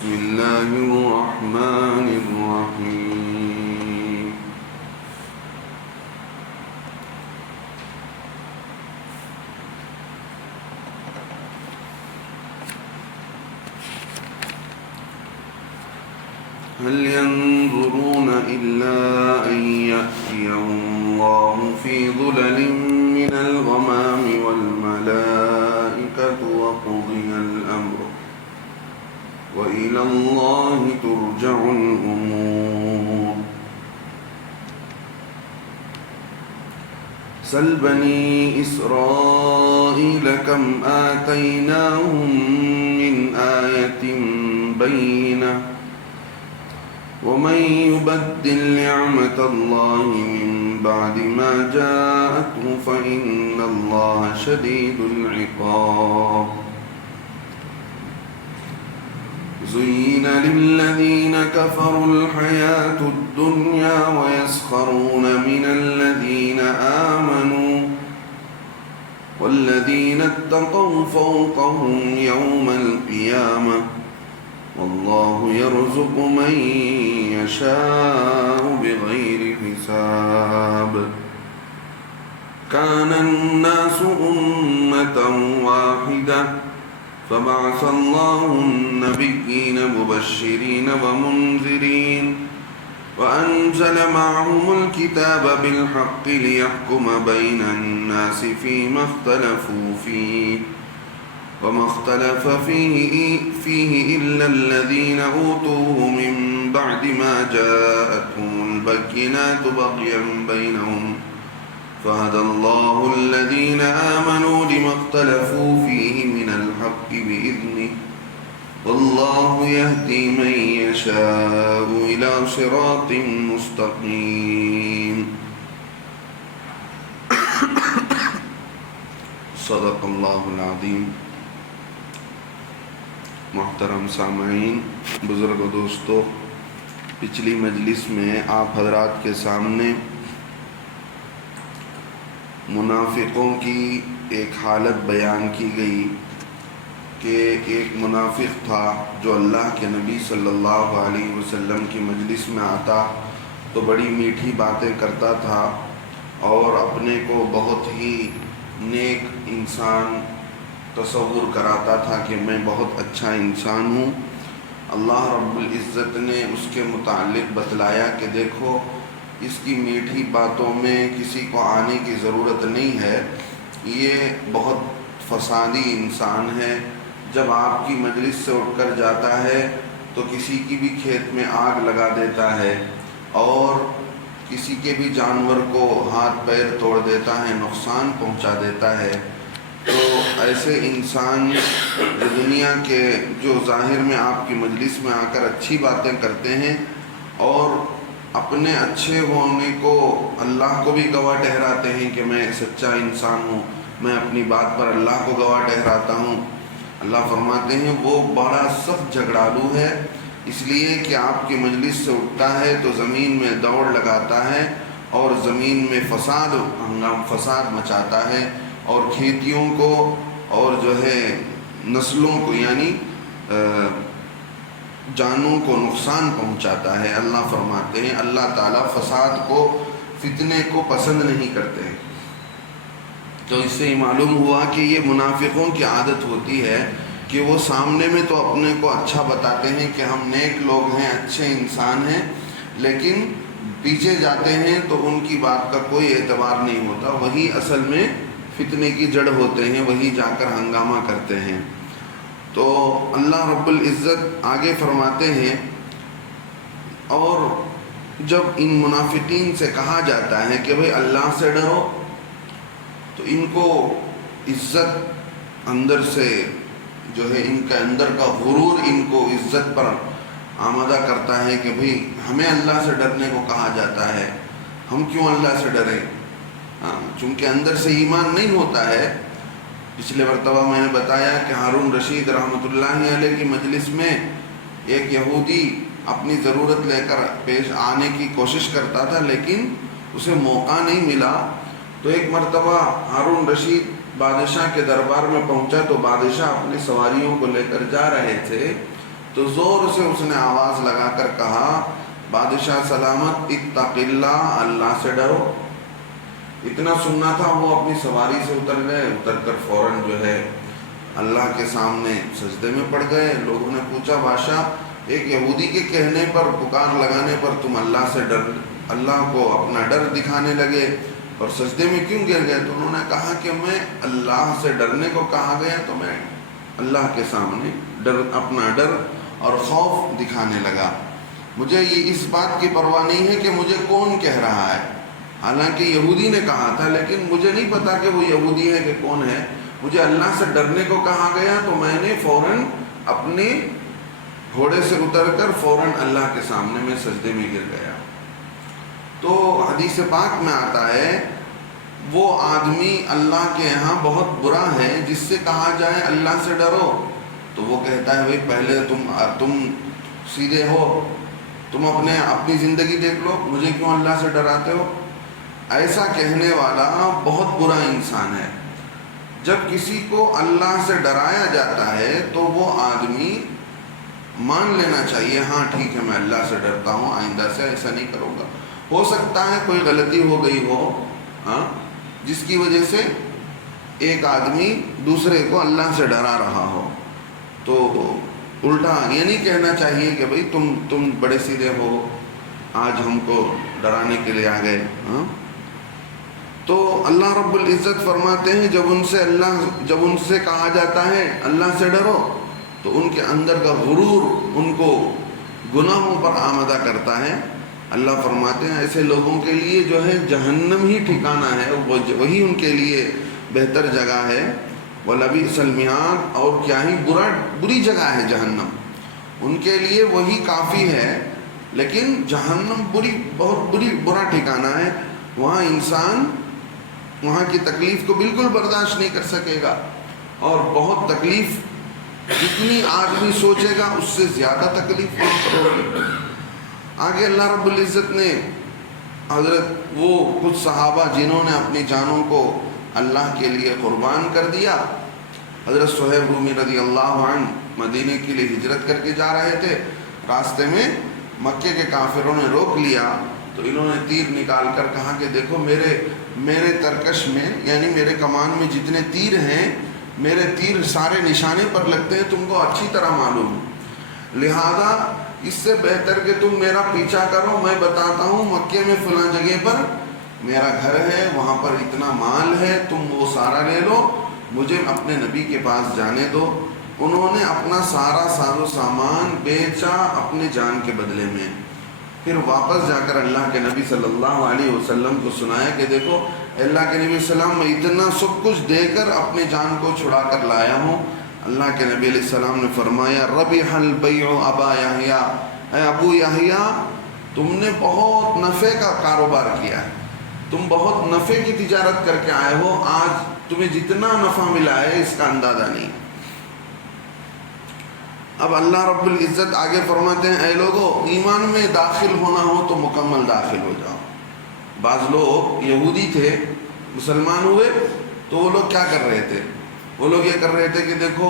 بسم الله الرحمن الرحيم هل ينظرون إلا أن يأتيهم الله في ظلل من الغمام والملائكة وقضي الأمر وإلى الله ترجع الأمور سل بني إسرائيل كم آتيناهم من آية بينة ومن يبدل نعمة الله من بعد ما جاءته فإن الله شديد العقاب زين للذين كفروا الحياة الدنيا ويسخرون من الذين آمنوا والذين اتقوا فوقهم يوم القيامة والله يرزق من يشاء بغير حساب كان الناس أمة واحدة فبعث الله النبيين مبشرين ومنذرين وأنزل معهم الكتاب بالحق ليحكم بين الناس فيما اختلفوا فيه وما اختلف فيه إلا الذين أوتوه من بعد ما جاءتهم البينات بغيا بينهم فهدى الله الذين آمنوا لما اختلفوا فيه من الحق بإذنه والله يهدي من يشاء إلى صراط مستقيم صدق اللہ العظیم. محترم سامعین، بزرگ و دوستو، پچھلی مجلس میں آپ حضرات کے سامنے منافقوں کی ایک حالت بیان کی گئی کہ ایک منافق تھا جو اللہ کے نبی صلی اللہ علیہ وسلم کی مجلس میں آتا تو بڑی میٹھی باتیں کرتا تھا اور اپنے کو بہت ہی نیک انسان تصور کراتا تھا کہ میں بہت اچھا انسان ہوں. اللہ رب العزت نے اس کے متعلق بتلایا کہ دیکھو، اس کی میٹھی باتوں میں کسی کو آنے کی ضرورت نہیں ہے، یہ بہت فسادی انسان ہے. جب آپ کی مجلس سے اٹھ کر جاتا ہے تو کسی کی بھی کھیت میں آگ لگا دیتا ہے اور کسی کے بھی جانور کو ہاتھ پیر توڑ دیتا ہے، نقصان پہنچا دیتا ہے. تو ایسے انسان جو دنیا کے جو ظاہر میں آپ کی مجلس میں آ کر اچھی باتیں کرتے ہیں اور اپنے اچھے ہونے کو اللہ کو بھی گواہ ٹھہراتے ہیں کہ میں سچا انسان ہوں، میں اپنی بات پر اللہ کو گواہ ٹھہراتا ہوں، اللہ فرماتے ہیں وہ بڑا سخت جھگڑالو ہے، اس لیے کہ آپ کی مجلس سے اٹھتا ہے تو زمین میں دوڑ لگاتا ہے اور زمین میں فساد مچاتا ہے اور کھیتیوں کو اور جو ہے نسلوں کو یعنی جانوں کو نقصان پہنچاتا ہے. اللہ فرماتے ہیں اللہ تعالیٰ فساد کو، فتنے کو پسند نہیں کرتے ہیں. تو اس سے معلوم ہوا کہ یہ منافقوں کی عادت ہوتی ہے کہ وہ سامنے میں تو اپنے کو اچھا بتاتے ہیں کہ ہم نیک لوگ ہیں، اچھے انسان ہیں، لیکن پیچھے جاتے ہیں تو ان کی بات کا کوئی اعتبار نہیں ہوتا. وہی اصل میں فتنے کی جڑ ہوتے ہیں، وہی جا کر ہنگامہ کرتے ہیں. تو اللہ رب العزت آگے فرماتے ہیں، اور جب ان منافقین سے کہا جاتا ہے کہ بھئی اللہ سے ڈرو، تو ان کو عزت اندر سے جو ہے ان کے اندر کا غرور ان کو عزت پر آمادہ کرتا ہے کہ بھئی ہمیں اللہ سے ڈرنے کو کہا جاتا ہے، ہم کیوں اللہ سے ڈریں؟ چونکہ اندر سے ایمان نہیں ہوتا ہے. پچھلے مرتبہ میں نے بتایا کہ ہارون رشید رحمۃ اللہ علیہ کی مجلس میں ایک یہودی اپنی ضرورت لے کر پیش آنے کی کوشش کرتا تھا لیکن اسے موقع نہیں ملا. تو ایک مرتبہ ہارون رشید بادشاہ کے دربار میں پہنچا تو بادشاہ اپنی سواریوں کو لے کر جا رہے تھے تو زور سے اس نے آواز لگا کر کہا بادشاہ سلامت اتق اللہ، اللہ سے ڈرو۔ اتنا سننا تھا، وہ اپنی سواری سے اتر گئے، اتر کر فوراً جو ہے اللہ کے سامنے سجدے میں پڑ گئے۔ لوگوں نے پوچھا بادشاہ ایک یہودی کے کہنے پر، پکار لگانے پر تم اللہ سے اللہ کو اپنا ڈر دکھانے لگے اور سجدے میں کیوں گر گئے؟ تو انہوں نے کہا کہ میں اللہ سے ڈرنے کو کہا گیا تو میں اللہ کے سامنے اپنا ڈر اور خوف دکھانے لگا۔ مجھے یہ اس بات کی پرواہ نہیں ہے کہ مجھے کون کہہ رہا ہے، حالانکہ یہودی نے کہا تھا، لیکن مجھے نہیں پتا کہ وہ یہودی ہے کہ کون ہے۔ مجھے اللہ سے ڈرنے کو کہا گیا تو میں نے فوراً اپنے گھوڑے سے اتر کر فوراً اللہ کے سامنے میں سجدے میں گر گیا۔ تو حدیث پاک میں آتا ہے وہ آدمی اللہ کے یہاں بہت برا ہے جس سے کہا جائے اللہ سے ڈرو، تو وہ کہتا ہے بھائی پہلے تم سیدھے ہو، تم اپنی زندگی دیکھ لو، مجھے کیوں اللہ سے ڈراتے ہو؟ ایسا کہنے والا بہت برا انسان ہے۔ جب کسی کو اللہ سے ڈرایا جاتا ہے تو وہ آدمی مان لینا چاہیے، ہاں ٹھیک ہے میں اللہ سے ڈرتا ہوں، آئندہ سے ایسا نہیں کروں گا۔ ہو سکتا ہے کوئی غلطی ہو گئی ہو، ہاں، جس کی وجہ سے ایک آدمی دوسرے کو اللہ سے ڈرا رہا ہو، تو الٹا یہ نہیں کہنا چاہیے کہ بھئی تم بڑے سیدھے ہو، آج ہم کو ڈرانے کے لیے آ گئے، ہاں۔ تو اللہ رب العزت فرماتے ہیں جب ان سے کہا جاتا ہے اللہ سے ڈرو تو ان کے اندر کا غرور ان کو گناہوں پر آمادہ کرتا ہے۔ اللہ فرماتے ہیں ایسے لوگوں کے لیے جو ہے جہنم ہی ٹھکانہ ہے، وہی ان کے لیے بہتر جگہ ہے۔ وَلَبِئْسَ الْمِہَادُ، اور کیا ہی بری جگہ ہے جہنم، ان کے لیے وہی کافی ہے۔ لیکن جہنم بہت برا ٹھکانہ ہے، وہاں انسان وہاں کی تکلیف کو بالکل برداشت نہیں کر سکے گا، اور بہت تکلیف جتنی آدمی سوچے گا اس سے زیادہ تکلیف ہوگی۔ آگے اللہ رب العزت نے وہ کچھ صحابہ جنہوں نے اپنی جانوں کو اللہ کے لیے قربان کر دیا، حضرت صہیب رومی رضی اللہ عنہ مدینے کے لیے ہجرت کر کے جا رہے تھے، راستے میں مکے کے کافروں نے روک لیا تو انہوں نے تیر نکال کر کہا کہ دیکھو میرے ترکش میں، یعنی میرے کمان میں جتنے تیر ہیں، میرے تیر سارے نشانے پر لگتے ہیں، تم کو اچھی طرح معلوم ہے، لہذا اس سے بہتر کہ تم میرا پیچھا کرو، میں بتاتا ہوں مکے میں فلاں جگہ پر میرا گھر ہے، وہاں پر اتنا مال ہے، تم وہ سارا لے لو، مجھے اپنے نبی کے پاس جانے دو۔ انہوں نے اپنا سارا ساز و سامان بیچا اپنے جان کے بدلے میں، پھر واپس جا کر اللہ کے نبی صلی اللہ علیہ وسلم کو سنایا کہ دیکھو اللہ کے نبی صلی اللہ علیہ وسلم میں اتنا سب کچھ دے کر اپنے جان کو چھڑا کر لایا ہوں۔ اللہ کے نبی علیہ السلام نے فرمایا ربح البیع ابا یحییٰ، اے ابو یحییٰ تم نے بہت نفع کا کاروبار کیا ہے، تم بہت نفع کی تجارت کر کے آئے ہو، آج تمہیں جتنا نفع ملا ہے اس کا اندازہ نہیں۔ اب اللہ رب العزت آگے فرماتے ہیں اے لوگوں ایمان میں داخل ہونا ہو تو مکمل داخل ہو جاؤ۔ بعض لوگ یہودی تھے، مسلمان ہوئے تو وہ لوگ کیا کر رہے تھے؟ وہ لوگ یہ کر رہے تھے کہ دیکھو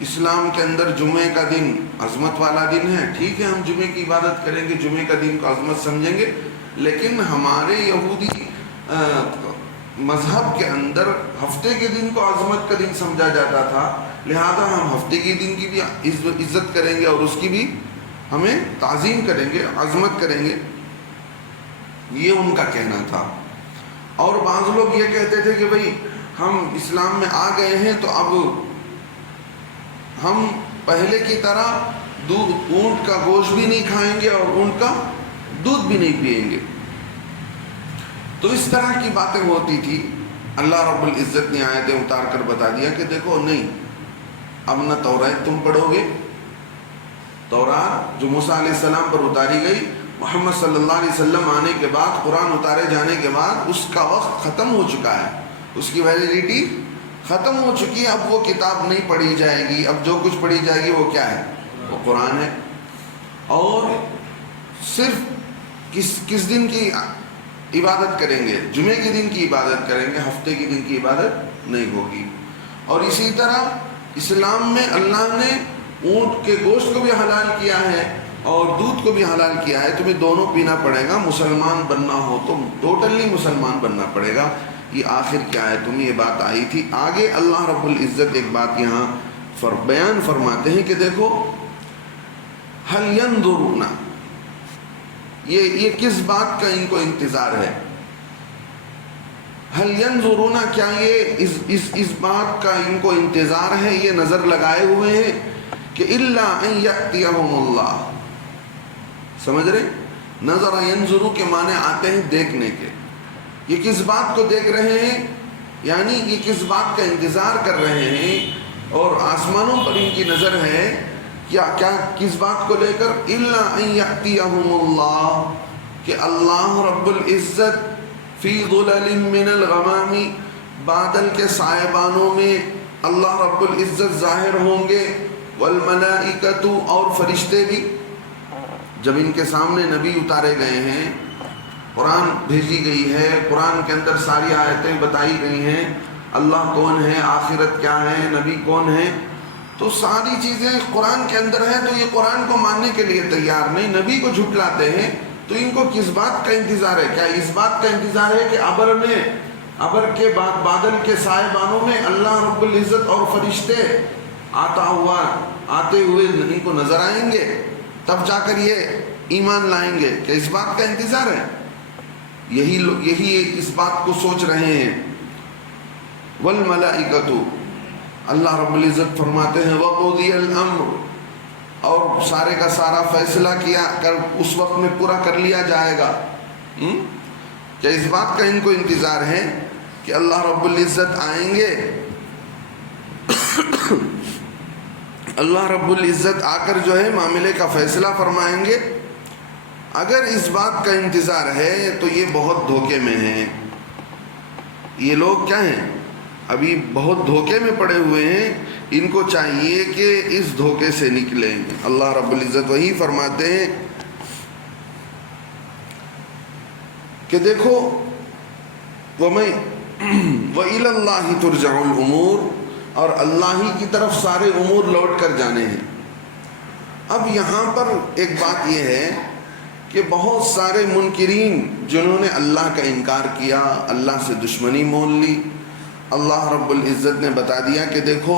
اسلام کے اندر جمعے کا دن عظمت والا دن ہے، ٹھیک ہے ہم جمعے کی عبادت کریں گے، جمعے کا دن کو عظمت سمجھیں گے، لیکن ہمارے یہودی مذہب کے اندر ہفتے کے دن کو عظمت کا دن سمجھا جاتا تھا، لہذا ہم ہفتے کے دن کی بھی عزت کریں گے اور اس کی بھی ہمیں تعظیم کریں گے، عظمت کریں گے، یہ ان کا کہنا تھا۔ اور بعض لوگ یہ کہتے تھے کہ بھئی ہم اسلام میں آ گئے ہیں تو اب ہم پہلے کی طرح اونٹ کا گوشت بھی نہیں کھائیں گے اور اونٹ کا دودھ بھی نہیں پئیں گے۔ تو اس طرح کی باتیں ہوتی تھی۔ اللہ رب العزت نے آیتیں اتار کر بتا دیا کہ دیکھو نہیں، اب نہ تورات تم پڑھو گے، تورات جو موسیٰ علیہ السلام پر اتاری گئی، محمد صلی اللہ علیہ وسلم آنے کے بعد، قرآن اتارے جانے کے بعد اس کا وقت ختم ہو چکا ہے، اس کی ویلیڈیٹی ختم ہو چکی ہے، اب وہ کتاب نہیں پڑھی جائے گی، اب جو کچھ پڑھی جائے گی وہ کیا ہے؟ وہ قرآن ہے۔ اور صرف کس دن کی عبادت کریں گے؟ جمعے کے دن کی عبادت کریں گے، ہفتے کے دن کی عبادت نہیں ہوگی۔ اور اسی طرح اسلام میں اللہ نے اونٹ کے گوشت کو بھی حلال کیا ہے اور دودھ کو بھی حلال کیا ہے، تمہیں دونوں پینا پڑے گا، مسلمان بننا ہو تو ٹوٹلی مسلمان بننا پڑے گا۔ یہ آخر کیا ہے تمہیں یہ بات آئی تھی۔ آگے اللہ رب العزت ایک بات یہاں بیان فرماتے ہیں کہ دیکھو هل ينظرون، یہ کس بات کا ان کو انتظار ہے؟ هل ينظرون، کیا یہ اس بات کا ان کو انتظار ہے، یہ نظر لگائے ہوئے ہیں کہ الا ان یأتیہم اللہ، سمجھ رہے؟ نظر ینظرو کے معنی آتے ہیں دیکھنے کے۔ یہ کس بات کو دیکھ رہے ہیں؟ یعنی یہ کس بات کا انتظار کر رہے ہیں اور آسمانوں پر ان کی نظر ہے، کیا کس بات کو لے کر؟ الا ان یأتیہم اللہ، کہ اللہ رب العزت فی ظلل من الغمام، بادل کے سائبانوں میں اللہ رب العزت ظاہر ہوں گے، والملائکۃ، اور فرشتے بھی۔ جب ان کے سامنے نبی اتارے گئے ہیں، قرآن بھیجی گئی ہے، قرآن کے اندر ساری آیتیں بتائی گئی ہیں، اللہ کون ہے، آخرت کیا ہے، نبی کون ہے، تو ساری چیزیں قرآن کے اندر ہیں، تو یہ قرآن کو ماننے کے لیے تیار نہیں، نبی کو جھٹلاتے ہیں، تو ان کو کس بات کا انتظار ہے؟ کیا اس بات کا انتظار ہے کہ ابر کے بعد بادل کے سائبانوں میں اللہ رب العزت اور فرشتے آتے ہوئے ان کو نظر آئیں گے، تب جا کر یہ ایمان لائیں گے؟ کہ اس بات کا انتظار ہے؟ یہی اس بات کو سوچ رہے ہیں۔ والملائکۃ، اللہ رب العزت فرماتے ہیں وقضی الامر، اور سارے کا سارا فیصلہ کیا کر اس وقت میں پورا کر لیا جائے گا۔ کیا اس بات کا ان کو انتظار ہے کہ اللہ رب العزت آئیں گے، اللہ رب العزت آ کر جو ہے معاملے کا فیصلہ فرمائیں گے؟ اگر اس بات کا انتظار ہے تو یہ بہت دھوکے میں ہیں، یہ لوگ کیا ہیں؟ ابھی بہت دھوکے میں پڑے ہوئے ہیں، ان کو چاہیے کہ اس دھوکے سے نکلیں۔ اللہ رب العزت وہی فرماتے ہیں کہ دیکھو وَإِلَى اللَّهِ تُرْجَعُ الْأُمُورِ، اور اللہ ہی کی طرف سارے امور لوٹ کر جانے ہیں۔ اب یہاں پر ایک بات یہ ہے کہ بہت سارے منکرین جنہوں نے اللہ کا انکار کیا، اللہ سے دشمنی مول لی، اللہ رب العزت نے بتا دیا کہ دیکھو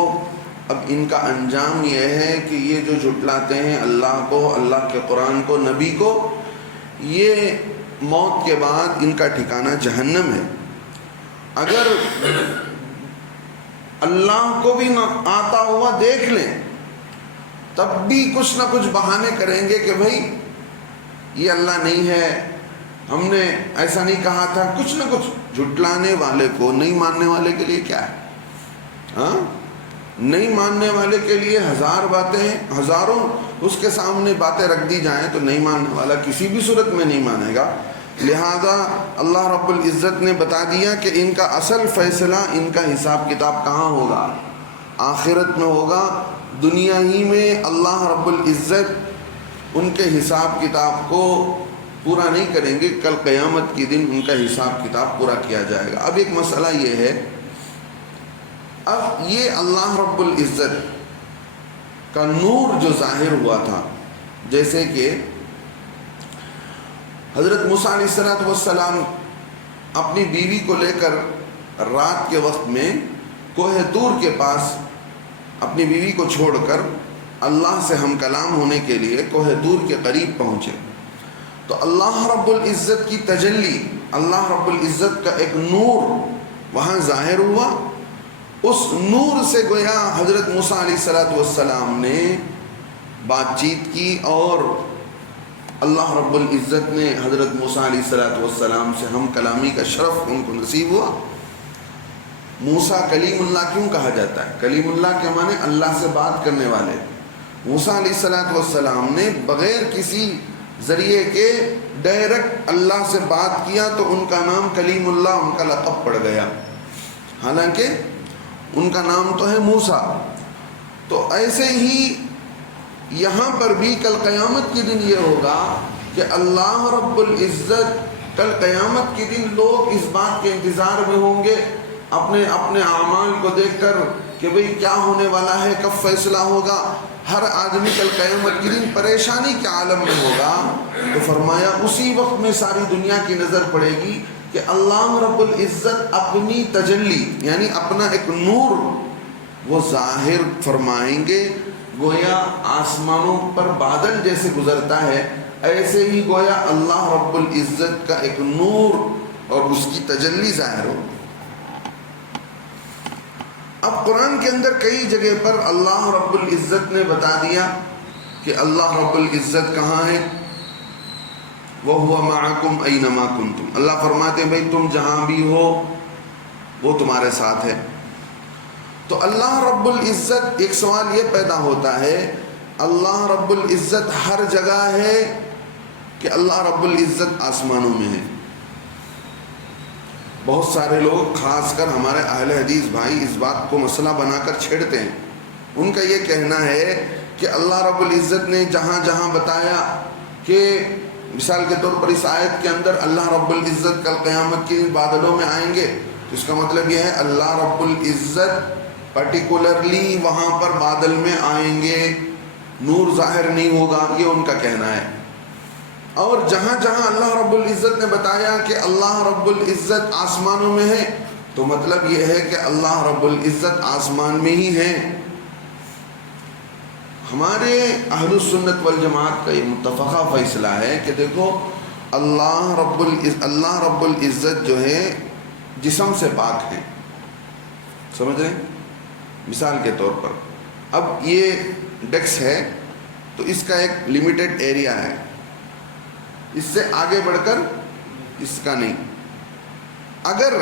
اب ان کا انجام یہ ہے کہ یہ جو جھٹلاتے ہیں اللہ کو، اللہ کے قرآن کو، نبی کو، یہ موت کے بعد ان کا ٹھکانہ جہنم ہے۔ اگر اللہ کو بھی نہ آتا ہوا دیکھ لیں تب بھی کچھ نہ کچھ بہانے کریں گے کہ بھائی یہ اللہ نہیں ہے، ہم نے ایسا نہیں کہا تھا، کچھ نہ کچھ۔ جھٹلانے والے کو، نہیں ماننے والے کے لیے کیا ہے؟ ہاں، نہیں ماننے والے کے لیے ہزار باتیں، ہزاروں اس کے سامنے باتیں رکھ دی جائیں تو نہیں ماننے والا کسی بھی صورت میں نہیں مانے گا۔ لہذا اللہ رب العزت نے بتا دیا کہ ان کا اصل فیصلہ، ان کا حساب کتاب کہاں ہوگا؟ آخرت میں ہوگا۔ دنیا ہی میں اللہ رب العزت ان کے حساب کتاب کو پورا نہیں کریں گے، کل قیامت کے دن ان کا حساب کتاب پورا کیا جائے گا۔ اب ایک مسئلہ یہ ہے، اب یہ اللہ رب العزت کا نور جو ظاہر ہوا تھا، جیسے کہ حضرت موسیٰ علیہ السلام اپنی بیوی کو لے کر رات کے وقت میں کوہ طور کے پاس اپنی بیوی کو چھوڑ کر اللہ سے ہم کلام ہونے کے لیے کوہ طور کے قریب پہنچے، تو اللہ رب العزت کی تجلی، اللہ رب العزت کا ایک نور وہاں ظاہر ہوا۔ اس نور سے گویا حضرت موسیٰ علیہ السلام نے بات چیت کی، اور اللہ رب العزت نے حضرت موسیٰ علیہ السلام سے ہم کلامی کا شرف ان کو نصیب ہوا۔ موسیٰ کلیم اللہ کیوں کہا جاتا ہے؟ کلیم اللہ کے معنی اللہ سے بات کرنے والے۔ موسیٰ علیہ السلام نے بغیر کسی ذریعے کے ڈائریکٹ اللہ سے بات کیا، تو ان کا نام کلیم اللہ، ان کا لقب پڑ گیا، حالانکہ ان کا نام تو ہے موسیٰ۔ تو ایسے ہی یہاں پر بھی کل قیامت کے دن یہ ہوگا کہ اللہ رب العزت کل قیامت کے دن لوگ اس بات کے انتظار میں ہوں گے اپنے اعمال کو دیکھ کر کہ بھئی کیا ہونے والا ہے، کب فیصلہ ہوگا۔ ہر آدمی کل قیامت کے دن پریشانی کے عالم میں ہوگا، تو فرمایا اسی وقت میں ساری دنیا کی نظر پڑے گی کہ اللہ رب العزت اپنی تجلی یعنی اپنا ایک نور وہ ظاہر فرمائیں گے. گویا آسمانوں پر بادل جیسے گزرتا ہے، ایسے ہی گویا اللہ رب العزت کا ایک نور اور اس کی تجلی ظاہر ہو. اب قرآن کے اندر کئی جگہ پر اللہ رب العزت نے بتا دیا کہ اللہ رب العزت کہاں ہے. وَهُوَ مَعَكُمْ أَيْنَمَا كُنْتُمْ. اللہ فرماتے ہیں بھائی تم جہاں بھی ہو وہ تمہارے ساتھ ہے. تو اللہ رب العزت، ایک سوال یہ پیدا ہوتا ہے، اللہ رب العزت ہر جگہ ہے کہ اللہ رب العزت آسمانوں میں ہے؟ بہت سارے لوگ خاص کر ہمارے اہل حدیث بھائی اس بات کو مسئلہ بنا کر چھیڑتے ہیں. ان کا یہ کہنا ہے کہ اللہ رب العزت نے جہاں جہاں بتایا کہ مثال کے طور پر اس آیت کے اندر اللہ رب العزت کل قیامت کے بادلوں میں آئیں گے، تو اس کا مطلب یہ ہے اللہ رب العزت پرٹیکولرلی وہاں پر بادل میں آئیں گے، نور ظاہر نہیں ہوگا، یہ ان کا کہنا ہے. اور جہاں جہاں اللہ رب العزت نے بتایا کہ اللہ رب العزت آسمانوں میں ہے، تو مطلب یہ ہے کہ اللہ رب العزت آسمان میں ہی ہے. ہمارے اہل السنت والجماعت کا یہ متفقہ فیصلہ ہے کہ دیکھو اللہ رب العزت جو ہے جسم سے پاک ہے. سمجھ رہے ہیں؟ مثال کے طور پر اب یہ ڈیسک ہے تو اس کا ایک لمیٹڈ ایریا ہے، اس سے آگے بڑھ کر اس کا نہیں. اگر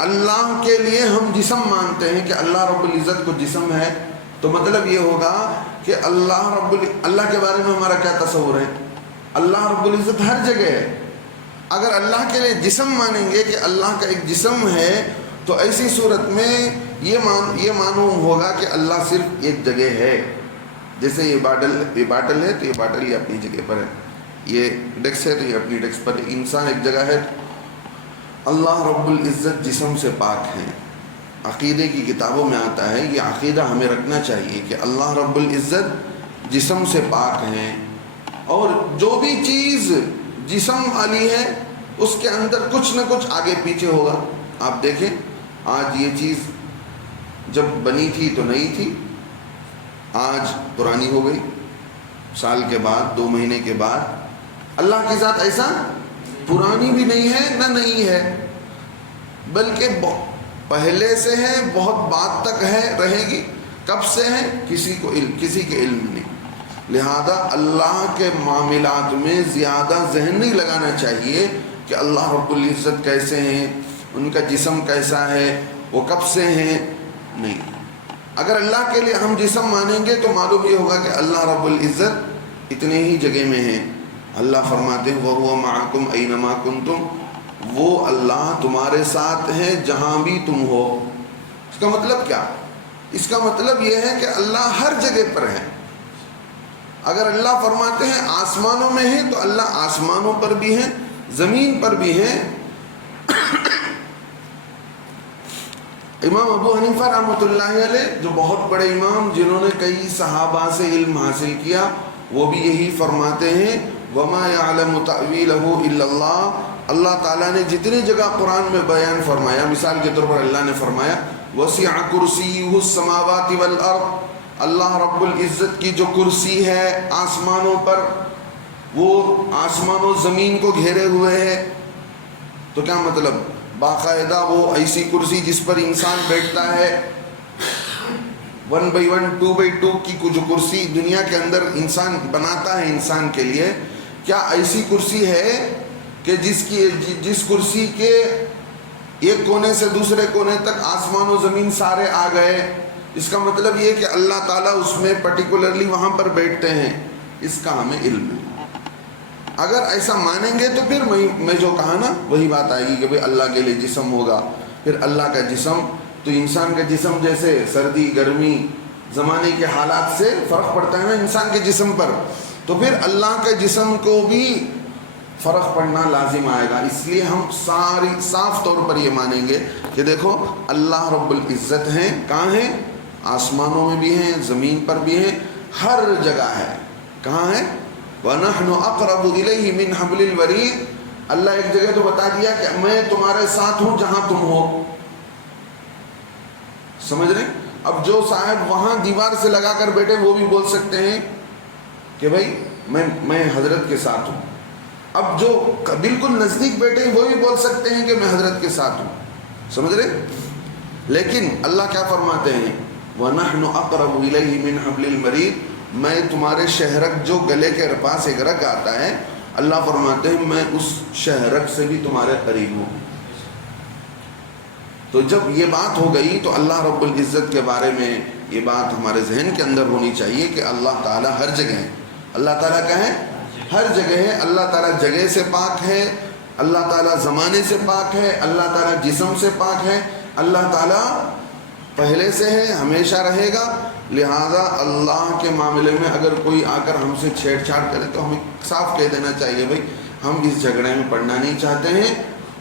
اللہ کے لیے ہم جسم مانتے ہیں کہ اللہ رب العزت کو جسم ہے، تو مطلب یہ ہوگا کہ اللہ کے بارے میں ہمارا کیا تصور ہے؟ اللہ رب العزت ہر جگہ ہے. اگر اللہ کے لیے جسم مانیں گے کہ اللہ کا ایک جسم ہے، تو ایسی صورت میں یہ معلوم ہوگا کہ اللہ صرف ایک جگہ ہے. جیسے یہ باٹل ہے تو یہ باٹل یہ اپنی جگہ پر ہے، یہ ڈیسک ہے تو یہ اپنی ڈیسک پر ہے. انسان ایک جگہ ہے. اللہ رب العزت جسم سے پاک ہے. عقیدے کی کتابوں میں آتا ہے، یہ عقیدہ ہمیں رکھنا چاہیے کہ اللہ رب العزت جسم سے پاک ہیں، اور جو بھی چیز جسم والی ہے اس کے اندر کچھ نہ کچھ آگے پیچھے ہوگا. آپ دیکھیں آج یہ چیز جب بنی تھی تو نئی تھی، آج پرانی ہو گئی، سال کے بعد 2 مہینے کے بعد. اللہ کی ذات ایسا پرانی بھی نہیں ہے نہ نئی ہے، بلکہ پہلے سے ہے، بہت بعد تک ہے، رہے گی. کب سے ہے کسی کے علم نہیں. لہذا اللہ کے معاملات میں زیادہ ذہن نہیں لگانا چاہیے کہ اللہ رب العزت کیسے ہیں، ان کا جسم کیسا ہے، وہ کب سے ہیں. نہیں، اگر اللہ کے لیے ہم جسم مانیں گے تو معلوم یہ ہوگا کہ اللہ رب العزت اتنے ہی جگہ میں ہیں. اللہ فرماتے ہیں وَهُوَ مَعَكُمْ أَيْنَمَا كُنْتُمْ، وہ اللہ تمہارے ساتھ ہے جہاں بھی تم ہو. اس کا مطلب کیا؟ اس کا مطلب یہ ہے کہ اللہ ہر جگہ پر ہے. اگر اللہ فرماتے ہیں آسمانوں میں ہیں تو اللہ آسمانوں پر بھی ہیں، زمین پر بھی ہیں. امام ابو حنیفہ رحمۃ اللہ علیہ جو بہت بڑے امام جنہوں نے کئی صحابہ سے علم حاصل کیا، وہ بھی یہی فرماتے ہیں وَمَا يَعْلَمُ تَأْوِيلَهُ إِلَّا اللَّهُ. اللہ تعالیٰ نے جتنی جگہ قرآن میں بیان فرمایا، مثال کے طور پر اللہ نے فرمایا وَسِعَ كُرْسِيُّهُ السَّمَاوَاتِ وَالْأَرْضِ، اللہ رب العزت کی جو کرسی ہے آسمانوں پر، وہ آسمان و زمین کو گھیرے ہوئے ہے. تو کیا مطلب؟ باقاعدہ وہ ایسی کرسی جس پر انسان بیٹھتا ہے، 1/1 2/2 کی جو کرسی دنیا کے اندر انسان بناتا ہے انسان کے لیے، کیا ایسی کرسی ہے کہ جس کرسی کے ایک کونے سے دوسرے کونے تک آسمان و زمین سارے آ گئے؟ اس کا مطلب یہ کہ اللہ تعالیٰ اس میں پرٹیکولرلی وہاں پر بیٹھتے ہیں. اس کا ہمیں علم ہے. اگر ایسا مانیں گے تو پھر میں جو کہا نا وہی بات آئے گی کہ بھئی اللہ کے لیے جسم ہوگا. پھر اللہ کا جسم تو انسان کا جسم جیسے سردی گرمی زمانے کے حالات سے فرق پڑتا ہے نا انسان کے جسم پر، تو پھر اللہ کے جسم کو بھی فرق پڑنا لازم آئے گا. اس لیے ہم صاف طور پر یہ مانیں گے کہ دیکھو اللہ رب العزت ہیں. کہاں ہیں؟ آسمانوں میں بھی ہیں، زمین پر بھی ہیں، ہر جگہ ہے. کہاں ہے؟ وَنَحْنُ أَقْرَبُ إِلَيْهِ مِنْ حَبْلِ الْوَرِيدِ. اللہ ایک جگہ تو بتا دیا کہ میں تمہارے ساتھ ہوں جہاں تم ہو. سمجھ رہے؟ اب جو صاحب وہاں دیوار سے لگا کر بیٹھے وہ بھی بول سکتے ہیں کہ بھائی میں حضرت کے ساتھ ہوں. اب جو بالکل نزدیک بیٹھے ہیں وہ بھی بول سکتے ہیں کہ میں حضرت کے ساتھ ہوں. سمجھ رہے؟ لیکن اللہ کیا فرماتے ہیں؟ وَنَحْنُ أَقْرَبُ إِلَيْهِ مِنْ حَبْلِ الْوَرِيدِ. میں تمہارے شہرک جو گلے کے پاس ایک رگ آتا ہے، اللہ فرماتے ہیں میں اس شہرک سے بھی تمہارے قریب ہوں. تو جب یہ بات ہو گئی تو اللہ رب العزت کے بارے میں یہ بات ہمارے ذہن کے اندر ہونی چاہیے کہ اللہ تعالیٰ ہر جگہ ہے. اللہ تعالیٰ کیا ہے؟ ہر جگہ ہے. اللہ تعالیٰ جگہ سے پاک ہے، اللہ تعالیٰ زمانے سے پاک ہے، اللہ تعالیٰ جسم سے پاک ہے، اللہ تعالیٰ پہلے سے ہے، ہمیشہ رہے گا. لہذا اللہ کے معاملے میں اگر کوئی آ کر ہم سے چھیڑ چھاڑ کرے تو ہمیں صاف کہہ دینا چاہیے بھائی ہم اس جھگڑے میں پڑنا نہیں چاہتے ہیں.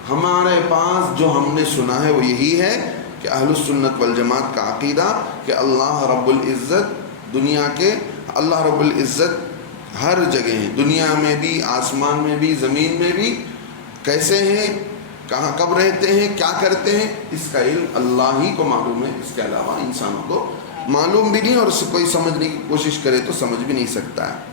ہمارے پاس جو ہم نے سنا ہے وہ یہی ہے کہ اہل السنت والجماعت کا عقیدہ کہ اللہ رب العزت دنیا کے اللہ رب العزت ہر جگہ ہیں، دنیا میں بھی، آسمان میں بھی، زمین میں بھی. کیسے ہیں، کہاں کب رہتے ہیں، کیا کرتے ہیں، اس کا علم اللہ ہی کو معلوم ہے. اس کے علاوہ انسانوں کو معلوم بھی نہیں، اور اس کوئی سمجھنے کی کوشش کرے تو سمجھ بھی نہیں سکتا ہے.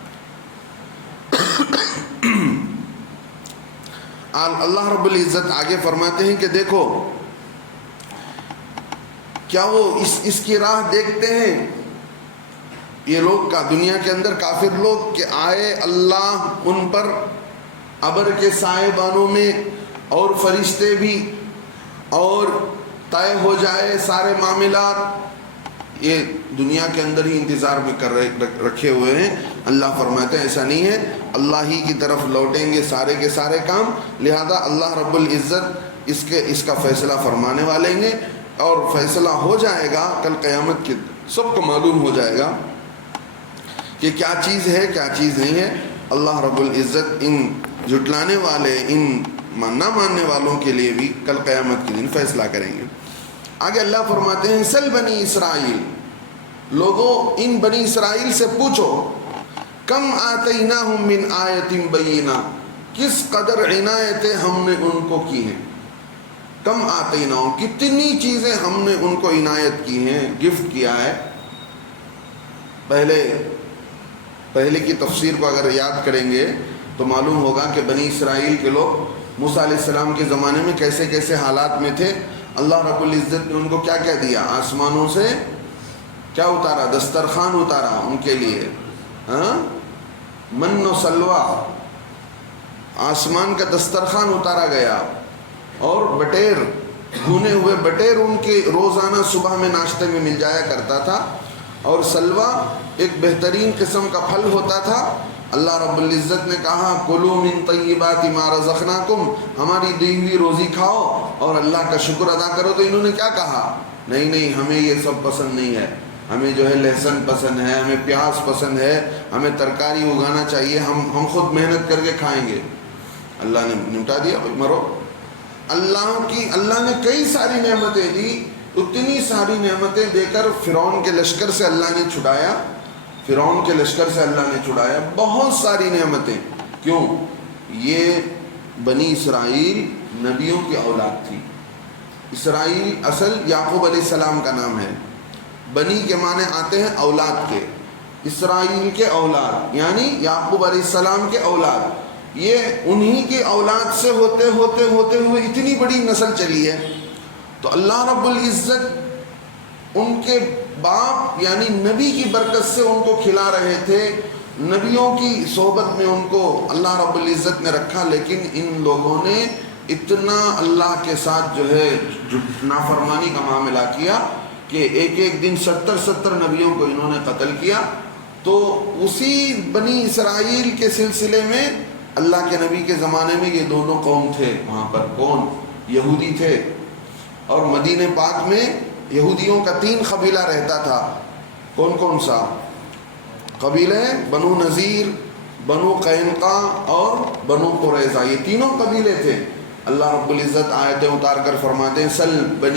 اللہ رب العزت آگے فرماتے ہیں کہ دیکھو کیا وہ اس کی راہ دیکھتے ہیں یہ لوگ کا دنیا کے اندر کافر لوگ کہ آئے اللہ ان پر ابر کے سائے بانوں میں اور فرشتے بھی اور طے ہو جائے سارے معاملات. یہ دنیا کے اندر ہی انتظار میں کر رکھے ہوئے ہیں. اللہ فرماتے ہیں ایسا نہیں ہے، اللہ ہی کی طرف لوٹیں گے سارے کے سارے کام. لہذا اللہ رب العزت اس کا فیصلہ فرمانے والے ہیں اور فیصلہ ہو جائے گا کل قیامت کے سب کو معلوم ہو جائے گا کہ کیا چیز ہے کیا چیز نہیں ہے. اللہ رب العزت ان جھٹلانے والے ان نہ ماننے والوں کے لیے بھی کل قیامت کے دن فیصلہ کریں گے. آگے اللہ فرماتے ہیں سل بنی اسرائیل، لوگوں ان بنی اسرائیل سے پوچھو کم آتیناہم من آیت بینہ، کس قدر عنایتیں ہم نے ان کو کی ہیں. کم آتیناہم، کتنی چیزیں ہم نے ان کو عنایت کی ہیں، گفٹ کیا ہے. پہلے کی تفسیر کو اگر یاد کریں گے تو معلوم ہوگا کہ بنی اسرائیل کے لوگ موسیٰ علیہ السلام کے زمانے میں کیسے کیسے حالات میں تھے. اللہ رب العزت نے ان کو کیا کہہ دیا، آسمانوں سے کیا اتارا، دسترخوان اتارا ان کے لیے، من و سلوہ، آسمان کا دسترخوان اتارا گیا، اور بٹیر، بھونے ہوئے بٹیر ان کے روزانہ صبح میں ناشتے میں مل جایا کرتا تھا. اور سلوہ ایک بہترین قسم کا پھل ہوتا تھا. اللہ رب العزت نے کہا کلوا من طیبات ما رزقناکم، ہماری دی ہوئی روزی کھاؤ اور اللہ کا شکر ادا کرو. تو انہوں نے کیا کہا، نہیں ہمیں یہ سب پسند نہیں ہے، ہمیں جو ہے لہسن پسند ہے، ہمیں پیاز پسند ہے، ہمیں ترکاری اگانا چاہیے، ہم خود محنت کر کے کھائیں گے. اللہ نے نمٹا دیا، بھائی مرو. اللہ نے کئی ساری نعمتیں دی، اتنی ساری نعمتیں دے کر فرعون کے لشکر سے اللہ نے چھڑایا، بہت ساری نعمتیں. کیوں؟ یہ بنی اسرائیل نبیوں کی اولاد تھی. اسرائیل اصل یعقوب علیہ السلام کا نام ہے. بنی کے معنی آتے ہیں اولاد کے. اسرائیل کے اولاد یعنی یعقوب علیہ السلام کے اولاد. یہ انہی کی اولاد سے ہوتے ہوئے اتنی بڑی نسل چلی ہے. تو اللہ رب العزت ان کے باپ یعنی نبی کی برکت سے ان کو کھلا رہے تھے، نبیوں کی صحبت میں ان کو اللہ رب العزت نے رکھا. لیکن ان لوگوں نے اتنا اللہ کے ساتھ جو ہے نافرمانی کا معاملہ کیا کہ ایک دن 70 نبیوں کو انہوں نے قتل کیا. تو اسی بنی اسرائیل کے سلسلے میں اللہ کے نبی کے زمانے میں یہ دونوں قوم تھے. وہاں پر کون؟ یہودی تھے. اور مدینہ پاک میں یہودیوں کا 3 قبیلہ رہتا تھا. کون سا قبیلہ؟ بنو نذیر، بنو قینقاع اور بنو قریظہ. یہ تینوں قبیلے تھے. اللہ رب العزت آیتیں اتار کر فرماتے ہیں سل بنی